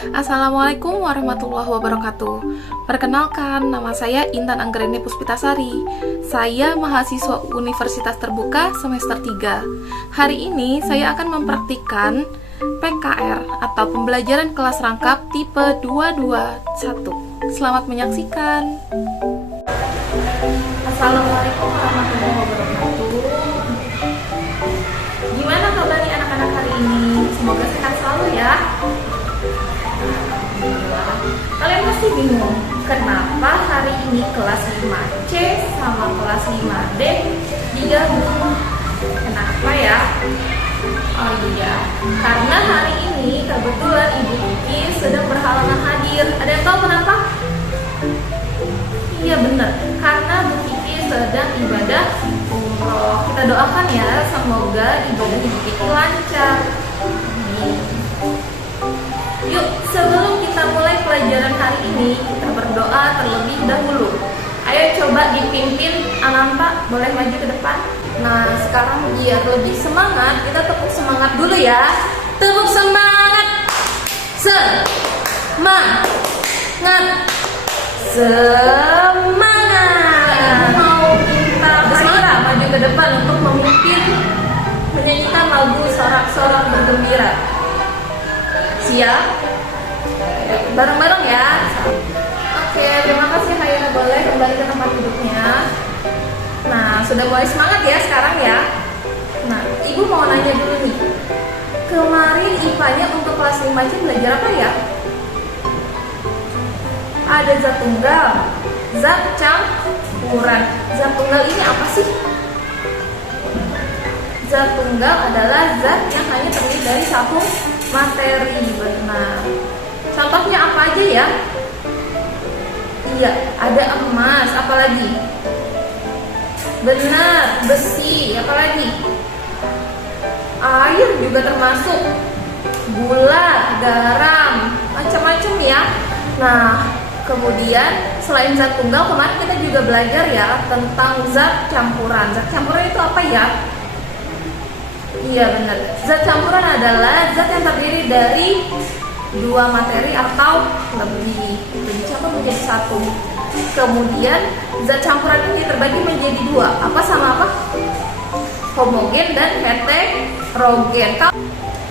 Assalamualaikum warahmatullahi wabarakatuh. Perkenalkan, nama saya Intan Anggreni Puspitasari. Saya mahasiswa Universitas Terbuka semester 3. Hari ini saya akan mempraktikkan PKR atau pembelajaran kelas rangkap tipe 221. Selamat menyaksikan. Assalamualaikum warahmatullahi wabarakatuh. Gimana kabarnya anak-anak hari ini? Semoga sehat selalu ya. Kalian pasti bingung, kenapa hari ini kelas 5C sama kelas 5D digabung? Kenapa ya? Oh iya, karena hari ini kebetulan Ibu Kiki sedang berhalangan hadir. Ada yang tahu kenapa? Iya benar, karena Bu Kiki sedang ibadah umroh. Kita doakan ya, semoga ibadah Ibu Kiki lancar. Yuk, sebelum kita mulai pelajaran hari ini, kita berdoa terlebih dahulu. Ayo coba dipimpin Ananta, boleh maju ke depan. Nah, sekarang biar lebih semangat, kita tepuk semangat dulu ya. Tepuk semangat. Semangat. Semangat. Mau minta Haira maju ke depan untuk memimpin menyanyikan lagu sorak-sorak bergembira. Siap? Bareng-bareng ya. Oke, terima kasih Haira, boleh kembali ke tempat duduknya. Nah, sudah mulai semangat ya sekarang ya. Nah, Ibu mau nanya dulu nih. Kemarin IPA-nya untuk kelas 5C belajar apa ya? Ada zat tunggal, zat campuran. Zat tunggal ini apa sih? Zat tunggal adalah zat yang hanya terdiri dari satu materi. Benar. Contohnya apa aja ya? Iya, ada emas, apalagi? Benar, besi, apalagi? Air juga termasuk. Gula, garam, macam-macam ya. Nah, kemudian selain zat tunggal, kemarin kita juga belajar ya tentang zat campuran. Zat campuran itu apa ya? Iya benar. Zat campuran adalah zat yang terdiri dari dua materi atau lebih dicampur menjadi satu. Kemudian zat campuran ini terbagi menjadi dua. Apa sama apa? Homogen dan heterogen.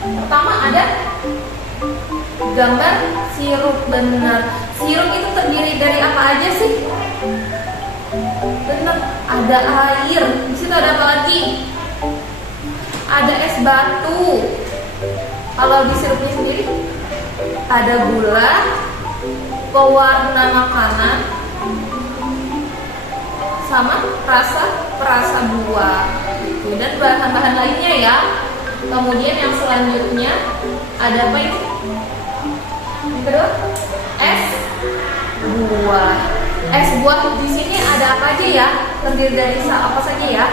Pertama ada gambar sirup. Benar. Sirup itu terdiri dari apa aja sih? Benar. Ada air. Di situ ada apa lagi? Ada es batu. Kalau di sirupnya sendiri ada gula, pewarna makanan, sama perasa buah, dan bahan-bahan lainnya ya. Kemudian yang selanjutnya ada apa ini? Yang kedua, es buah. Es buah di sini ada apa aja ya? Terdiri dari apa saja ya?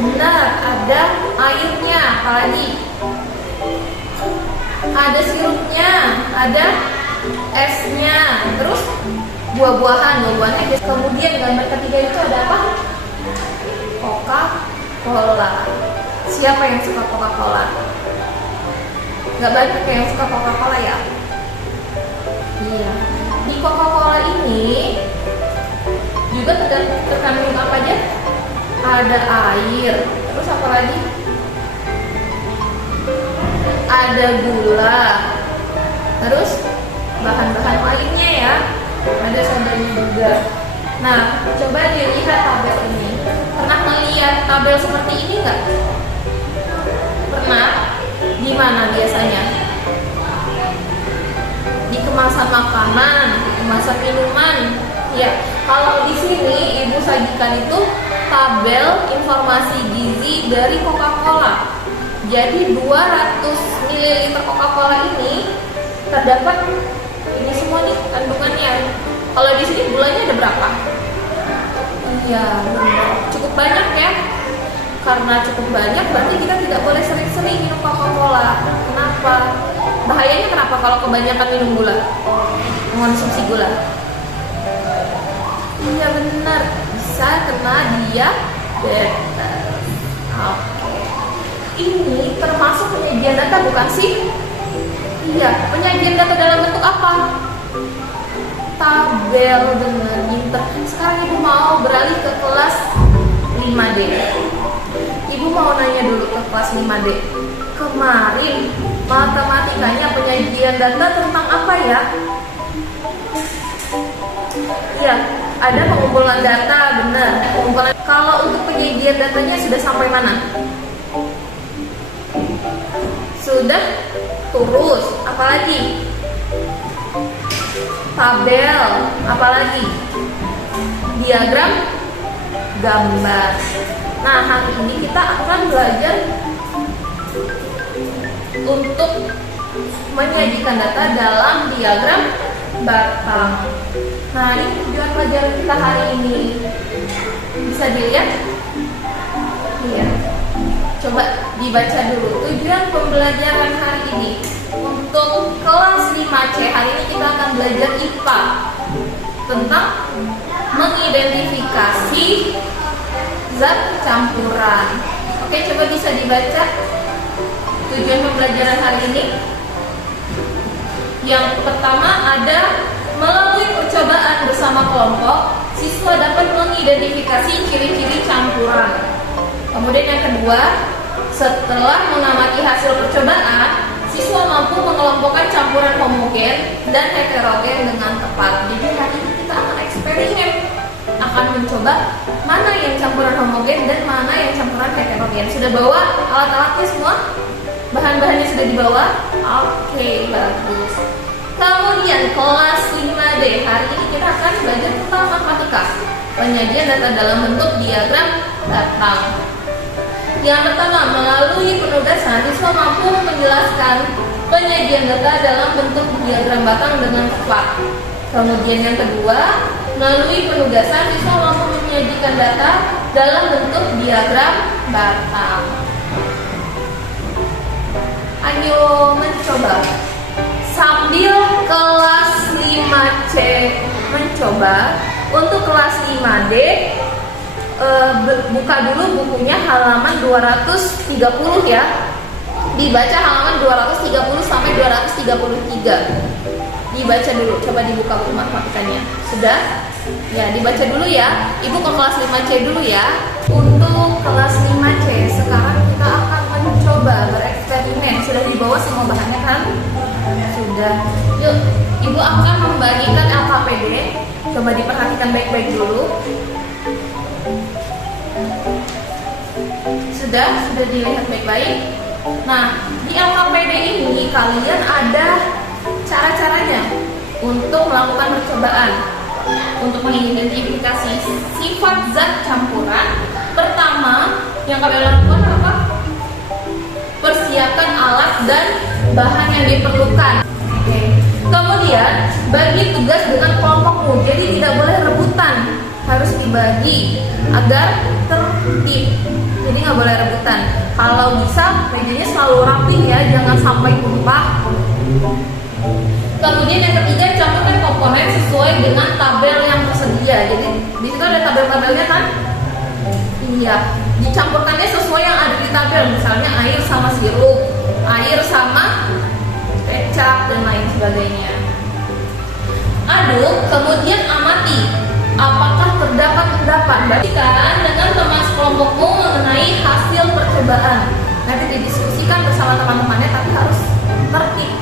Benar, ada airnya, apalagi? Ada sirupnya, ada esnya, terus buah-buahan. Kemudian gambar ketiga itu ada apa? Coca-Cola. Siapa yang suka Coca-Cola? Gak banyak yang suka Coca-Cola ya? Iya. Di Coca-Cola ini juga terkandung apa aja? Ada air, terus apa lagi? Ada gula, terus bahan-bahan lainnya ya. Ada sodanya juga. Nah, coba dilihat tabel ini. Pernah melihat tabel seperti ini nggak? Pernah? Di mana biasanya? Di kemasan makanan, di kemasan minuman. Ya, kalau di sini Ibu sajikan itu tabel informasi gizi dari Coca-Cola. Jadi 200 ml Coca-Cola ini terdapat ini semua nih kandungannya. Kalau di sini gulanya ada berapa? Iya, cukup banyak ya. Karena cukup banyak berarti kita tidak boleh sering-sering minum Coca-Cola. Kenapa? Bahayanya kenapa kalau kebanyakan minum gula? Mengonsumsi gula. Iya benar, bisa kena diabetes. Oke. Ini termasuk penyajian data bukan sih? Iya, penyajian data dalam bentuk apa? Tabel, benar. Sekarang Ibu mau beralih ke kelas 5D. Ibu mau nanya dulu ke kelas 5D. Kemarin matematikanya penyajian data tentang apa ya? Iya, ada pengumpulan data, benar. Pengumpulan. Kalau untuk penyajian datanya sudah sampai mana? Sudah terus. Apalagi? Tabel. Apalagi? Diagram, gambar. Nah, hari ini kita akan belajar untuk menyajikan data dalam diagram batang. Nah, ini tujuan pelajaran kita hari ini. Bisa dilihat? Iya. Coba dibaca dulu tujuan pembelajaran hari ini. Untuk kelas 5C hari ini kita akan belajar IPA tentang mengidentifikasi zat campuran. Oke, coba bisa dibaca tujuan pembelajaran hari ini. Yang pertama ada melalui percobaan bersama kelompok, siswa dapat mengidentifikasi ciri-ciri campuran. Kemudian yang kedua, setelah mengamati hasil percobaan, siswa mampu mengelompokkan campuran homogen dan heterogen dengan tepat. Jadi hari ini kita akan eksperimen, akan mencoba mana yang campuran homogen dan mana yang campuran heterogen. Sudah bawa alat-alatnya semua? Bahan-bahannya sudah dibawa? Oke, bagus. Kemudian kelas 5D, hari ini kita akan belajar tentang matematika, penyajian data dalam bentuk diagram batang. Yang pertama, melalui penugasan, siswa mampu menjelaskan penyajian data dalam bentuk diagram batang dengan tepat. Kemudian yang kedua, melalui penugasan, siswa mampu menyajikan data dalam bentuk diagram batang. Ayo mencoba. Sambil kelas 5C mencoba, untuk kelas 5D buka dulu bukunya halaman 230 ya. Dibaca halaman 230 sampai 233. Dibaca dulu, coba dibuka buku matematikanya. Sudah? Ya, dibaca dulu ya. Ibu ke kelas 5C dulu ya. Untuk kelas 5C sekarang kita akan mencoba bereksperimen. Sudah dibawa semua bahannya kan? Sudah. Yuk, Ibu akan membagikan LKPD. Coba diperhatikan baik-baik dulu. Sudah dilihat baik-baik. Nah, di LKPD ini kalian ada cara-caranya untuk melakukan percobaan untuk mengidentifikasi sifat zat campuran. Pertama, yang kalian lakukan apa? Persiapkan alat dan bahan yang diperlukan. Oke. Kemudian, bagi tugas dengan kelompokmu. Jadi tidak boleh rebutan, harus dibagi agar tertib. Jadi nggak boleh rebutan. Kalau bisa, mejanya selalu rapi ya, jangan sampai tumpah. Kemudian yang ketiga, campurkan komponen sesuai dengan tabel yang tersedia. Jadi di situ ada tabel-tabelnya kan? Iya, dicampurkannya sesuai yang ada di tabel. Misalnya air sama sirup, air sama kecap dan lain sebagainya. Aduk, kemudian amati apakah terdapat endapan. Berikan dengan teman sekelompokmu mengenai hasil percobaan. Nanti didiskusikan bersama teman-temannya, tapi harus tertib.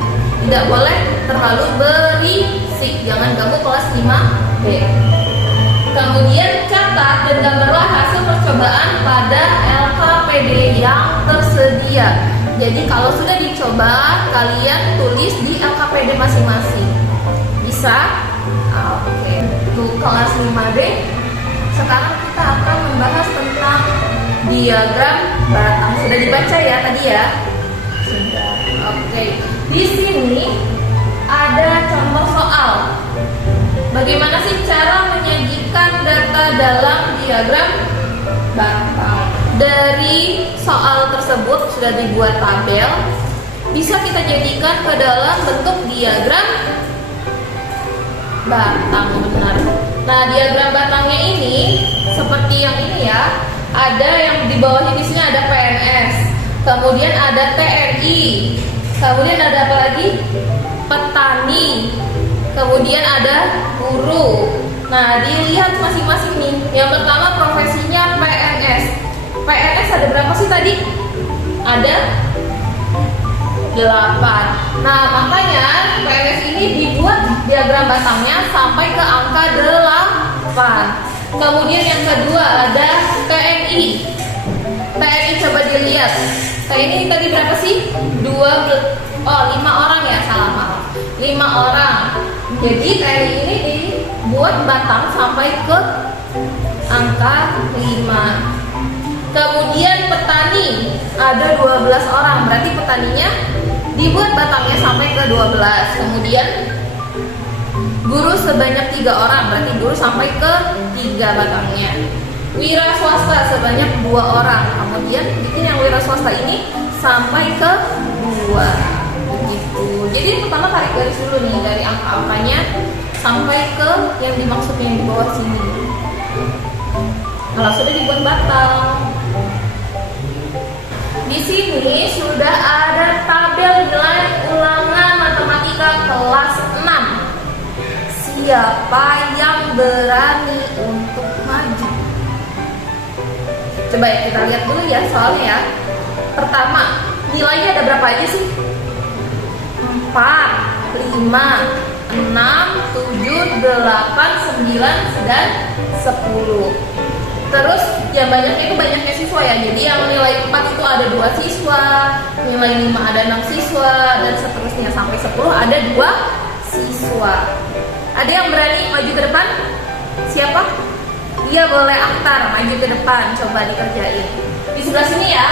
Tidak boleh terlalu berisik, jangan ganggu kelas 5B. Kemudian catat dan gambarlah hasil percobaan pada LKPD yang tersedia. Jadi kalau sudah dicoba, kalian tulis di LKPD masing-masing. Bisa? Oke. Untuk kelas 5D, sekarang kita akan membahas tentang diagram batang. Sudah dibaca ya tadi ya? Sudah. Oke. Di sini ada contoh soal. Bagaimana sih cara menyajikan data dalam diagram batang? Dari soal tersebut sudah dibuat tabel, bisa kita jadikan ke dalam bentuk diagram batang, benar. Nah, diagram batangnya ini seperti yang ini ya. Ada yang di bawahnya, di sini ada PNS, kemudian ada TNI, Kemudian ada apa lagi? Petani. Kemudian ada guru. Nah, dilihat masing-masing nih. Yang pertama profesinya PNS. PNS ada berapa sih tadi? Ada 8. Nah, makanya PNS ini dibuat diagram batangnya sampai ke angka 8. Kemudian yang kedua ada TNI. TNI coba dilihat. TNI tadi berapa sih? 5 orang ya, salah maaf. 5 orang. Jadi TNI ini dibuat batang sampai ke angka 5. Kemudian petani ada 12 orang, berarti petaninya dibuat batangnya sampai ke 12. Kemudian guru sebanyak 3 orang, berarti guru sampai ke 3 batangnya. Wira swasta sebanyak 2 orang, kemudian bikin yang wira swasta ini sampai ke 2. Begitu. Jadi pertama tarik garis dulu nih dari angka-angkanya sampai ke yang dimaksudnya di bawah sini. Kalau sudah dibuat batang, di sini sudah ada tabel nilai ulangan matematika kelas 6. Siapa yang berani untuk maju? Coba ya kita lihat dulu ya soalnya ya. Pertama, nilainya ada berapa aja sih? 4, 5, 6, 7, 8, 9, dan 10. Terus yang banyaknya itu banyaknya siswa ya. Jadi yang nilai 4 itu ada 2 siswa, nilai 5 ada 6 siswa, dan seterusnya sampai 10 ada 2 siswa. Ada yang berani maju ke depan? Siapa? Iya, boleh Akhtar maju ke depan, coba dikerjain. Di sebelah sini ya.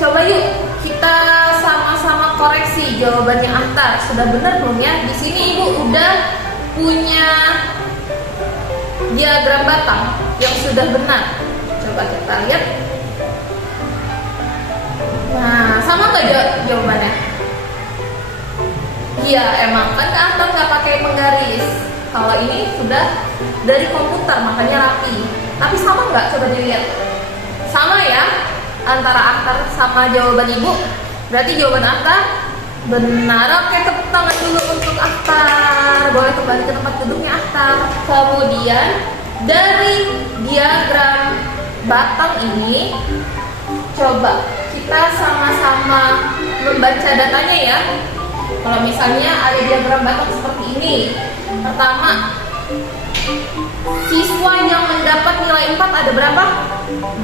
Coba yuk kita sama-sama koreksi jawabannya Akhtar. Sudah benar belum ya? Di sini Ibu udah punya diagram batang yang sudah benar. Coba kita lihat. Nah, sama nggak jawabannya? Iya, emang kan Akhtar nggak pakai penggaris. Kalau ini sudah dari komputer, makanya rapi. Tapi sama nggak? Coba dilihat. Sama ya, antara Akhtar sama jawaban Ibu. Berarti jawaban Akhtar benar. Oke, tepuk tangan dulu untuk Akhtar. Boleh kembali ke tempat duduknya Akhtar. Kemudian dari diagram batang ini, coba kita sama-sama membaca datanya ya. Kalau misalnya ada diagram batang seperti ini, pertama, siswa yang mendapat nilai 4 ada berapa?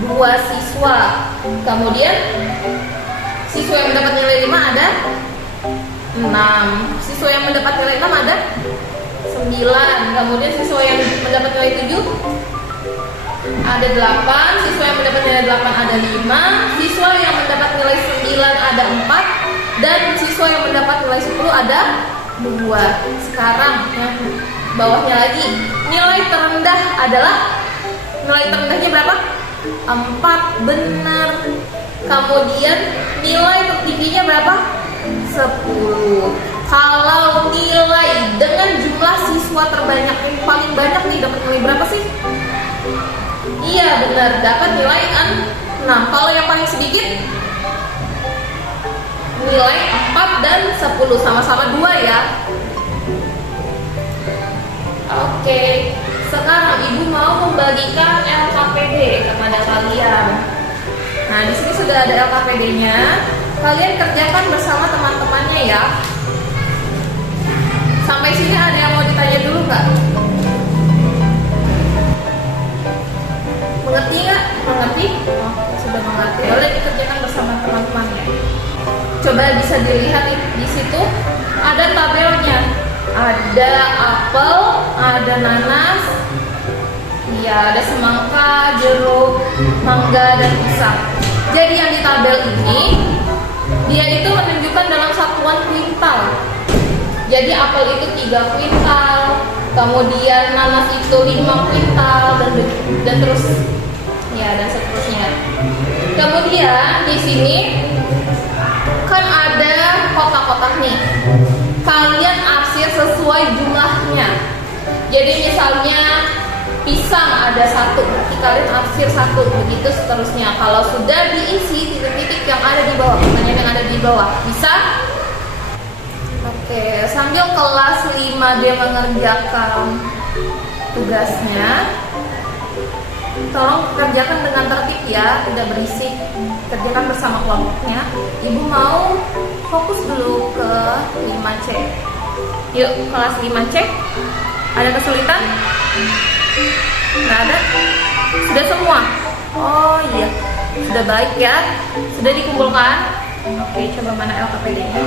2 siswa. Kemudian siswa yang mendapat nilai 5 ada 6. Siswa yang mendapat nilai 6 ada 9. Kemudian siswa yang mendapat nilai 7 ada 8. Siswa yang mendapat nilai 8 ada 5. Siswa yang mendapat nilai 9 ada 4. Dan siswa yang mendapat nilai 10 ada 2. Sekarang yang bawahnya lagi, nilai terendah adalah, nilai terendahnya berapa? 4, benar. Kemudian nilai tertingginya berapa? 10. Kalau nilai dengan jumlah siswa terbanyak yang paling banyak nih dapat nilai berapa sih? Iya benar, dapat nilai 6. Kalau yang paling sedikit nilai 4 dan 10, sama-sama 2 ya. Oke, sekarang Ibu mau membagikan LKPD kepada kalian. Nah, di sini sudah ada LKPD-nya. Kalian kerjakan bersama teman-temannya ya. Sampai sini ada yang mau ditanya dulu nggak? Mengerti nggak? Mengerti? Oh, sudah mengerti. Boleh dikerjakan bersama teman-temannya. Coba bisa dilihat di situ ada tabelnya. Ada apel, ada nanas, ya ada semangka, jeruk, mangga, dan pisang. Jadi yang di tabel ini dia itu menunjukkan dalam satuan kuintal. Jadi apel itu 3 kuintal, kemudian nanas itu 5 kuintal, dan terus ya, dan seterusnya. Kemudian di sini kan ada kotak-kotak nih. Kalian arsir sesuai jumlahnya. Jadi misalnya pisang ada 1, berarti kalian arsir 1, begitu seterusnya. Kalau sudah diisi titik-titik yang ada di bawah, pertanyaan yang ada di bawah, bisa Sambil kelas 5D mengerjakan tugasnya, tolong kerjakan dengan tertib ya, tidak berisik. Kerjakan bersama kelompoknya. Ibu mau fokus dulu ke 5C. Yuk, kelas 5C. Ada kesulitan? Nggak ada? Sudah semua? Oh iya, sudah baik ya. Sudah dikumpulkan? Oke, coba mana LKPD-nya?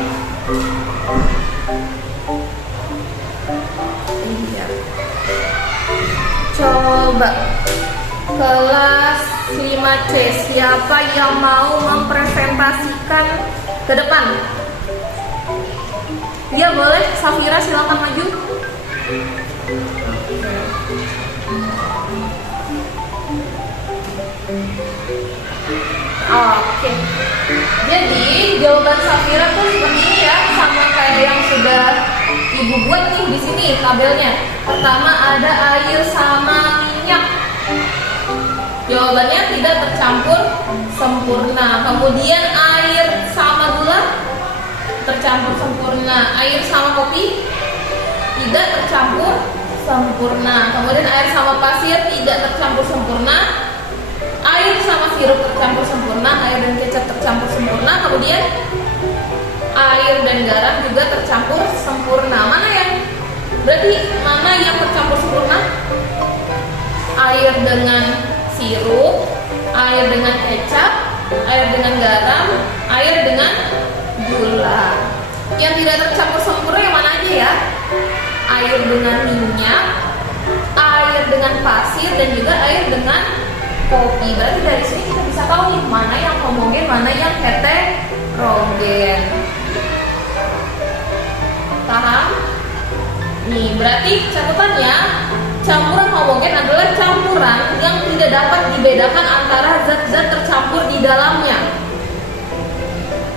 Iya. Coba kelas 5C, siapa yang mau mempresentasikan ke depan? Iya boleh, Safira silakan maju. Oke. Jadi jawaban Safira tuh seperti ini ya, sama kayak yang sudah ibu buat nih di sini tabelnya. Pertama ada air sama minyak. Jawabannya tidak tercampur sempurna. Kemudian air sama gula tercampur sempurna. Air sama kopi tidak tercampur sempurna. Kemudian air sama pasir tidak tercampur sempurna. Air sama sirup tercampur sempurna. Air dan kecap tercampur sempurna. Kemudian air dan garam juga tercampur sempurna. Mana yang tercampur sempurna? Air dengan sirup, air dengan kecap, air dengan garam, air dengan gula. Yang tidak tercampur sempurna yang mana aja ya? Air dengan minyak, air dengan pasir, dan juga air dengan kopi. Berarti dari sini kita bisa tahu nih mana yang homogen, mana yang heterogen. Paham? Nih, berarti catatannya campuran homogen adalah campuran yang tidak dapat dibedakan antara zat-zat tercampur di dalamnya.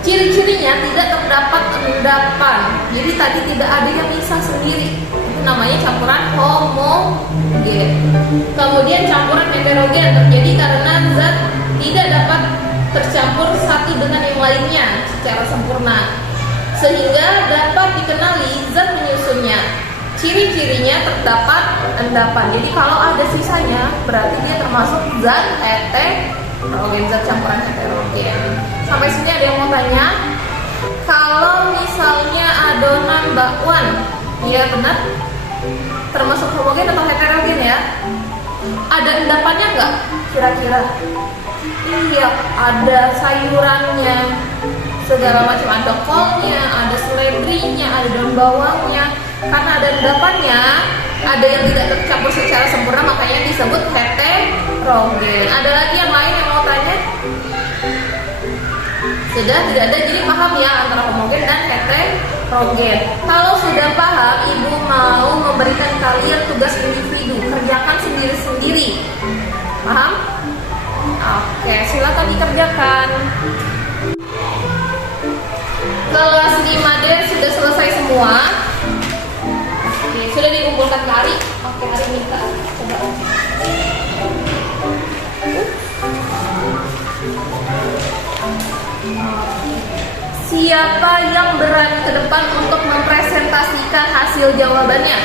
Ciri-cirinya tidak terdapat endapan. Jadi tadi tidak ada yang bisa sendiri. Itu namanya campuran homogen. Kemudian campuran heterogen terjadi karena zat tidak dapat tercampur satu dengan yang lainnya secara sempurna, sehingga dapat dikenali zat penyusunnya. Ciri-cirinya terdapat endapan. Jadi kalau ada sisanya berarti dia termasuk zat heterogen, zat campuran heterogen. Sampai sini ada yang mau tanya? Kalau misalnya adonan bakwan, iya benar, termasuk homogen atau heterogen ya? Ada endapannya nggak kira-kira? Iya, ada sayurannya, segala macam, ada kolnya, ada seledrinya, ada daun bawangnya. Karena ada endapannya, ada yang tidak tercampur secara sempurna, makanya disebut heterogen. Ada lagi yang lain yang mau tanya? Sudah, tidak ada, jadi paham ya antara homogen dan heterogen. Kalau sudah paham, ibu mau memberikan kalian tugas individu, kerjakan sendiri-sendiri. Paham? Oke, silakan dikerjakan. Kelas 5D sudah selesai semua. Oke, sudah dikumpulkan ke Ari. Oke, Ari minta coba. Siapa yang berani ke depan untuk mempresentasikan hasil jawabannya?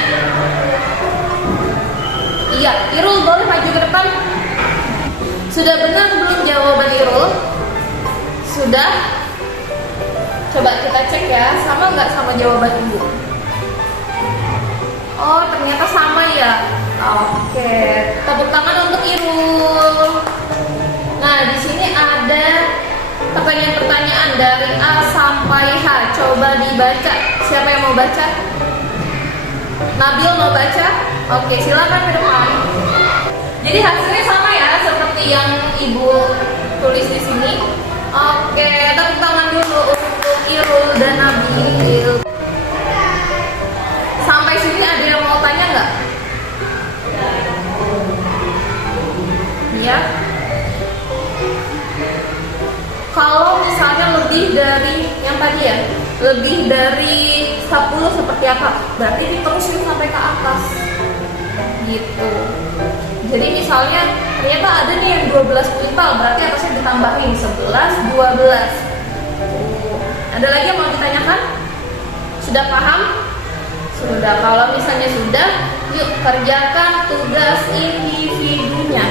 Iya, Irul boleh maju ke depan. Sudah benar belum jawaban Irul? Sudah? Coba kita cek ya, sama nggak sama jawaban ibu? Oh, ternyata sama ya. Oke, tepuk tangan untuk Irul. Nah, di sini ada pertanyaan-pertanyaan dari A sampai H. Coba dibaca. Siapa yang mau baca? Nabil mau baca? Oke, silakan ke depan. Jadi hasilnya sama ya, seperti yang ibu tulis di sini. Oke, tepuk tangan dulu untuk Irul dan Nabil. Sampai sini ada yang mau tanya nggak? Ya. Kalau misalnya lebih dari yang tadi ya, lebih dari 10 seperti apa? Berarti diterusin sampai ke atas. Gitu. Jadi misalnya ternyata ada nih yang 12 kuintal, berarti atasnya ditambahin 11, 12. Ada lagi yang mau ditanyakan? Sudah paham? Sudah. Kalau misalnya sudah, yuk kerjakan tugas individunya.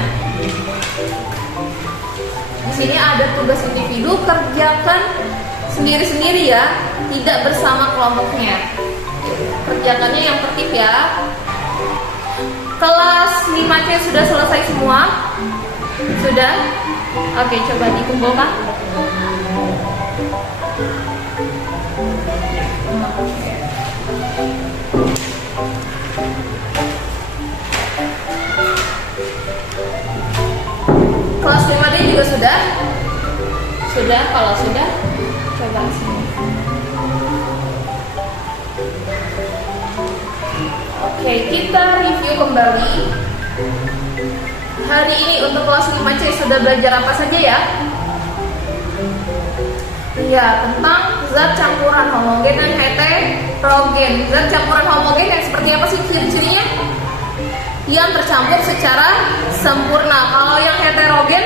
Di sini ada tugas individu, kerjakan sendiri-sendiri ya, tidak bersama kelompoknya. Kerjakannya yang tertib ya. Kelas 5C sudah selesai semua? Sudah? Oke, coba dikumpulkan. Kelas 5D juga sudah? Sudah, kalau sudah, coba sini. Oke, kita review kembali. Hari ini untuk kelas 5C sudah belajar apa saja ya? Iya, tentang zat campuran homogen dan heterogen. Zat campuran homogen yang seperti apa sih ciri-cirinya? Yang tercampur secara sempurna. Kalau yang heterogen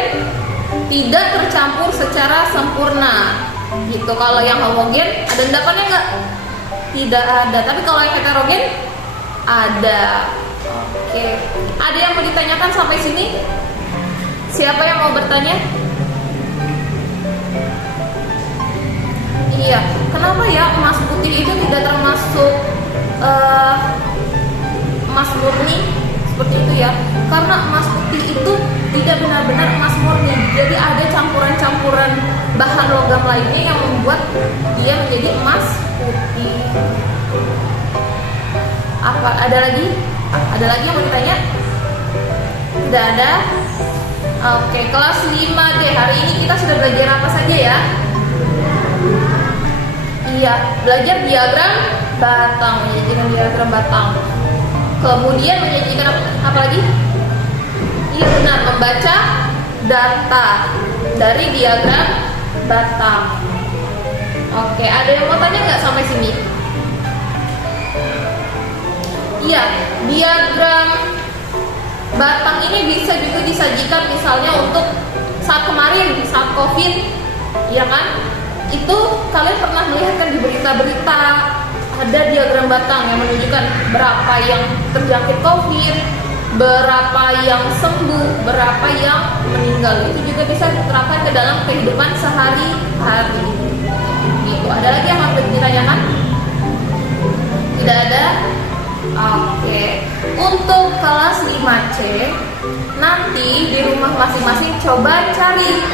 tidak tercampur secara sempurna. Gitu. Kalau yang homogen ada endapannya nggak? Tidak ada. Tapi kalau yang heterogen ada. Oke. Ada yang mau ditanyakan sampai sini? Siapa yang mau bertanya? Iya. Kenapa ya emas putih itu tidak termasuk emas murni? Seperti itu ya, karena emas putih itu tidak benar-benar emas murni, jadi ada campuran-campuran bahan logam lainnya yang membuat dia menjadi emas putih. Apa ada lagi? Ada lagi yang mau ditanya? Tidak ada? Oke, kelas 5D hari ini kita sudah belajar apa saja ya? Iya, belajar diagram batang, menyajikan diagram batang. Kemudian menyajikan apa lagi? Iya benar, membaca data dari diagram batang. Oke, ada yang mau tanya nggak sampai sini? Iya, diagram batang ini bisa juga disajikan misalnya untuk saat kemarin, saat COVID, ya kan? Itu kalian pernah melihat kan di berita-berita, ada diagram batang yang menunjukkan berapa yang terjangkit COVID, berapa yang sembuh, berapa yang meninggal. Itu juga bisa diterapkan ke dalam kehidupan sehari-hari. Gitu. Ada lagi yang harus ditanyakan? Tidak ada? Oke. Untuk kelas 5C, nanti di rumah masing-masing coba cari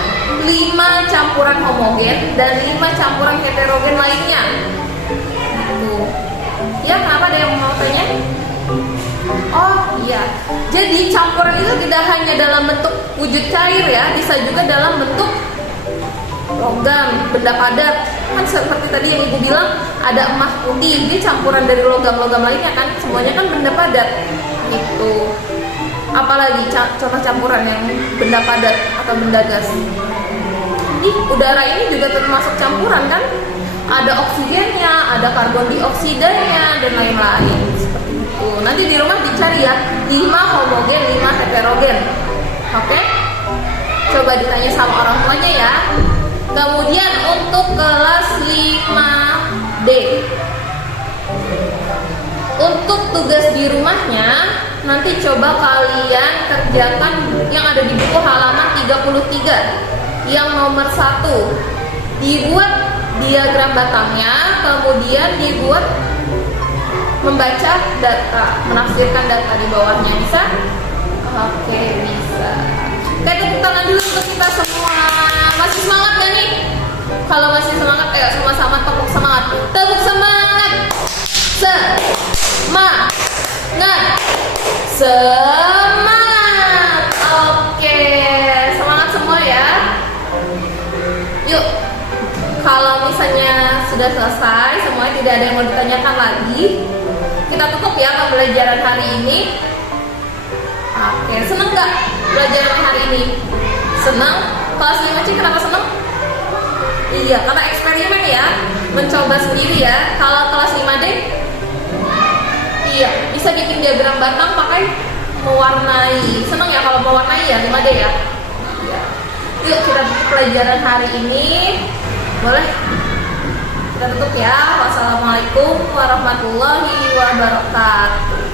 5 campuran homogen dan 5 campuran heterogen lainnya. Ya, kenapa ada yang mau tanya? Oh iya, jadi campuran itu tidak hanya dalam bentuk wujud cair ya, bisa juga dalam bentuk logam, benda padat. Kan seperti tadi yang ibu bilang, ada emas putih, ini campuran dari logam-logam lainnya kan, semuanya kan benda padat. Gitu. Apalagi contoh campuran yang benda padat atau benda gas? Udara ini juga termasuk campuran kan? Ada oksigennya, ada karbon dioksidanya, dan lain-lain. Seperti itu. Nanti di rumah dicari ya, 5 homogen, 5 heterogen. Oke? Coba ditanya sama orang tuanya ya. Kemudian untuk kelas 5D, untuk tugas di rumahnya, nanti coba kalian kerjakan yang ada di buku halaman 33. Yang nomor 1, dibuat diagram batangnya, kemudian dibuat membaca data, menafsirkan data di bawahnya. Bisa? Oke, bisa. Oke, tepuk tangan dulu untuk kita semua. Masih semangat gak nih? Kalau masih semangat, ayo sama-sama tepuk semangat. Tepuk semangat. Semangat. Semangat. Oke, semangat semua ya. Yuk, kalau misalnya sudah selesai, semuanya tidak ada yang mau ditanyakan lagi, kita tutup ya pembelajaran hari ini. Oke, seneng nggak pelajaran hari ini? Seneng? Kelas 5C kenapa seneng? Iya, karena eksperimen ya, mencoba sendiri ya. Kalau kelas 5D, iya, bisa bikin diagram batang pakai mewarnai. Seneng ya kalau mewarnai ya 5D ya. Yuk kita bikin pelajaran hari ini. Boleh? Kita tutup ya. Wassalamualaikum warahmatullahi wabarakatuh.